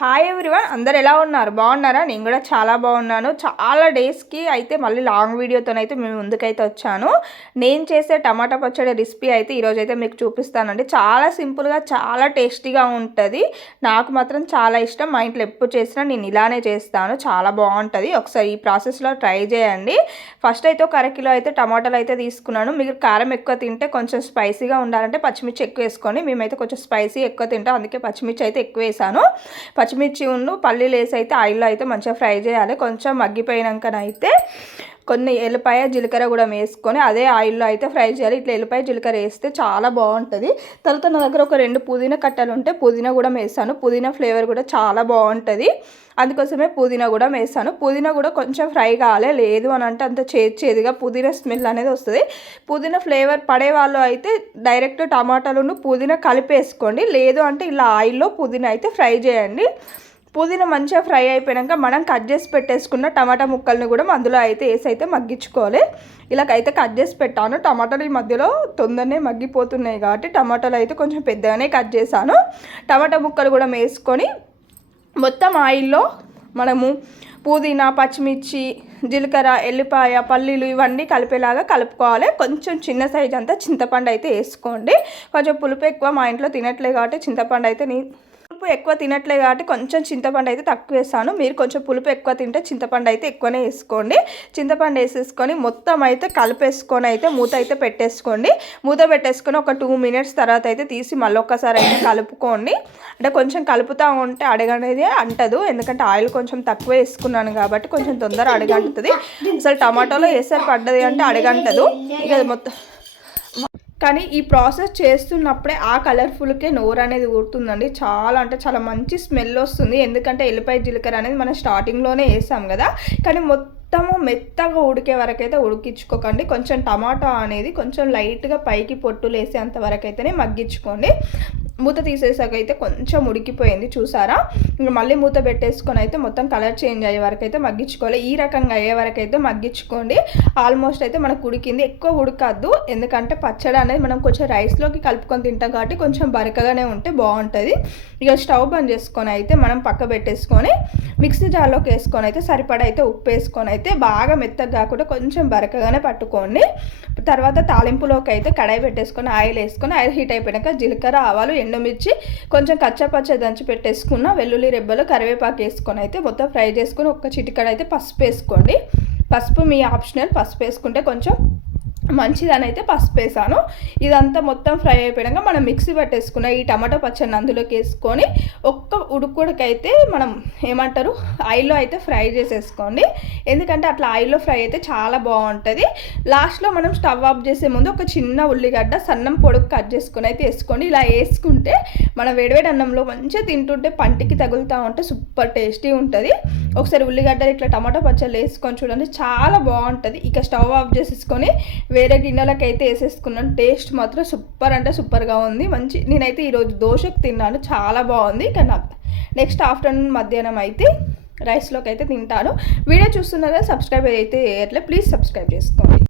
Hi everyone, అందరు ఎలా ఉన్నారు? బాగున్నారా? నేను కూడా చాలా బాగున్నాను. చాలా డేస్కి అయితే మళ్ళీ లాంగ్ వీడియోతోనైతే మేము ముందుకైతే వచ్చాను. నేను చేసే టమాటా పచ్చడి రెసిపీ అయితే ఈరోజు అయితే మీకు చూపిస్తానండి. చాలా సింపుల్గా చాలా టేస్టీగా ఉంటుంది. నాకు మాత్రం చాలా ఇష్టం. మా ఇంట్లో ఎప్పుడు చేసినా నేను ఇలానే చేస్తాను. చాలా బాగుంటుంది. ఒకసారి ఈ ప్రాసెస్లో ట్రై చేయండి. ఫస్ట్ అయితే ఒక అరకిలో అయితే టమాటాలు అయితే తీసుకున్నాను. మీరు కారం ఎక్కువ తింటే కొంచెం స్పైసీగా ఉండాలంటే పచ్చిమిర్చి ఎక్కువ వేసుకోండి. మేమైతే కొంచెం స్పైసీ ఎక్కువ తింటాం, అందుకే పచ్చిమిర్చి అయితే ఎక్కువ వేసాను. పచ్చిమిర్చి ఉన్న పల్లీలు వేసి అయితే ఆయిల్లో అయితే మంచిగా ఫ్రై చేయాలి. కొంచెం మగ్గిపోయినాకనైతే కొన్ని ఎల్లిపాయ జీలకర్ర కూడా వేసుకొని అదే ఆయిల్లో అయితే ఫ్రై చేయాలి. ఇట్లా ఎల్లిపాయ జీలకర్ర వేస్తే చాలా బాగుంటుంది. తర్వాత నా దగ్గర ఒక 2 పుదీనా కట్టలు ఉంటే పుదీనా కూడా వేసాను. పుదీనా ఫ్లేవర్ కూడా చాలా బాగుంటుంది, అందుకోసమే పుదీనా కూడా వేసాను. పుదీనా కూడా కొంచెం ఫ్రై కావాలి, లేదు అని అంటే అంత చేదుగా పుదీనా స్మెల్ అనేది వస్తుంది. పుదీనా ఫ్లేవర్ పడే వాళ్ళు అయితే డైరెక్ట్ టమాటాలను పుదీనా కలిపేసుకోండి, లేదు అంటే ఇలా ఆయిల్లో పుదీనా అయితే ఫ్రై చేయండి. పుదీనా మంచిగా ఫ్రై అయిపోయాక మనం కట్ చేసి పెట్టేసుకున్న టమాటా ముక్కల్ని కూడా అందులో అయితే వేసి అయితే మగ్గించుకోవాలి. ఇలాగైతే కట్ చేసి పెట్టాను. టమాటాలు ఈ మధ్యలో తొందరనే మగ్గిపోతున్నాయి కాబట్టి టమాటాలు అయితే కొంచెం పెద్దగానే కట్ చేశాను. టమాటా ముక్కలు కూడా వేసుకొని మొత్తం ఆయిల్లో మనము పుదీనా, పచ్చిమిర్చి, జీలకర్ర, ఎల్లిపాయ, పల్లీలు ఇవన్నీ కలిపేలాగా కలుపుకోవాలి. కొంచెం చిన్న సైజ్ అంతా చింతపండు అయితే వేసుకోండి. కొంచెం పులుపు ఎక్కువ మా ఇంట్లో తినట్లే కాబట్టి చింతపండు అయితే పులుపు ఎక్కువ తినట్లే కాబట్టి కొంచెం చింతపండు అయితే తక్కువ వేస్తాను. మీరు కొంచెం పులుపు ఎక్కువ తింటే చింతపండు అయితే ఎక్కువనే వేసుకోండి. చింతపండు వేసేసుకొని మొత్తం అయితే కలిపేసుకొని అయితే మూత అయితే పెట్టేసుకోండి. మూత పెట్టేసుకొని ఒక 2 మినిట్స్ తర్వాత అయితే తీసి మళ్ళీ ఒక్కసారి అయితే కలుపుకోండి. అంటే కొంచెం కలుపుతూ ఉంటే అడగనేది అంటదు, ఎందుకంటే ఆయిల్ కొంచెం తక్కువ వేసుకున్నాను కాబట్టి కొంచెం తొందర అడగంటుంది. అసలు టమాటోలో వేసారి పడ్డది అంటే అడగంటదు. ఇక మొత్తం కానీ ఈ ప్రాసెస్ చేస్తున్నప్పుడే ఆ కలర్ఫుల్కే నోరు అనేది ఊరుతుందండి. చాలా అంటే చాలా మంచి స్మెల్ వస్తుంది, ఎందుకంటే ఎల్లిపాయ జీలకర్ర అనేది మనం స్టార్టింగ్లోనే వేసాం కదా. కానీ మొత్తము మెత్తగా ఉడికే వరకు అయితే ఉడికించుకోకండి. కొంచెం టమాటా అనేది కొంచెం లైట్గా పైకి పొట్టులు వేసేంత వరకు అయితేనే మగ్గించుకోండి. మూత తీసేసాక అయితే కొంచెం ఉడికిపోయింది చూసారా. ఇంకా మళ్ళీ మూత పెట్టేసుకొని అయితే మొత్తం కలర్ చేంజ్ అయ్యే వరకు అయితే మగ్గించుకోవాలి. ఈ రకంగా అయ్యే వరకు అయితే మగ్గించుకోండి. ఆల్మోస్ట్ అయితే మనకు ఉడికింది, ఎక్కువ ఉడకద్దు, ఎందుకంటే పచ్చడి అనేది మనం కొంచెం రైస్లోకి కలుపుకొని తింటాం కాబట్టి కొంచెం బరకగానే ఉంటే బాగుంటుంది. ఇక స్టవ్ బంద్ చేసుకొని అయితే మనం పక్క పెట్టేసుకొని మిక్సీ జార్లోకి వేసుకొని అయితే సరిపడా అయితే ఉప్పు వేసుకొని అయితే బాగా మెత్తగా కాకుండా కొంచెం బరకగానే పట్టుకోండి. తర్వాత తాలింపులోకి అయితే కడాయి పెట్టేసుకొని ఆయిల్ వేసుకొని ఆయిల్ హీట్ అయిపోయాక జీలకర్ర, ఆవాలు, ఎండుమిర్చి, కొంచెం కచ్చపచ్చ దంచి పెట్టేసుకున్న వెల్లుల్లి రెబ్బలు, కరివేపాకు వేసుకొని అయితే మొత్తం ఫ్రై చేసుకొని ఒక్క చిటికడ అయితే పసుపు వేసుకోండి. పసుపు మీ ఆప్షనల్, పసుపు వేసుకుంటే కొంచెం మంచిదని అయితే పసుపు వేసాను. ఇదంతా మొత్తం ఫ్రై అయిపోయాక మనం మిక్సీ పట్టేసుకున్న ఈ టమాటో పచ్చడిని అందులోకి వేసుకొని ఒక్క ఉడుకుడికైతే మనం ఏమంటారు ఆయిల్లో అయితే ఫ్రై చేసేసుకోండి, ఎందుకంటే అట్లా ఆయిల్లో ఫ్రై అయితే చాలా బాగుంటుంది. లాస్ట్లో మనం స్టవ్ ఆఫ్ చేసే ముందు ఒక చిన్న ఉల్లిగడ్డ సన్నం పొడుగు కట్ చేసుకొని అయితే వేసుకోండి. ఇలా వేసుకుంటే మనం వేడివేడి అన్నంలో మంచిగా తింటుంటే పంటికి తగులుతూ ఉంటే సూపర్ టేస్టీ ఉంటుంది. ఒకసారి ఉల్లిగడ్డలు ఇట్లా టమాటో పచ్చళ్ళు వేసుకొని చూడండి, చాలా బాగుంటుంది. ఇక స్టవ్ ఆఫ్ చేసేసుకొని వేరే గిన్నెలకు అయితే వేసేసుకున్నాను. టేస్ట్ మాత్రం సూపర్ అంటే సూపర్గా ఉంది. నేనైతే ఈరోజు దోశకు తిన్నాను, చాలా బాగుంది. కానీ నెక్స్ట్ ఆఫ్టర్నూన్ మధ్యాహ్నం అయితే రైస్లోకి అయితే తింటాను. వీడియో చూస్తున్నారా? సబ్స్క్రైబ్ అయితే చేయట్లే, ప్లీజ్ సబ్స్క్రైబ్ చేసుకోండి.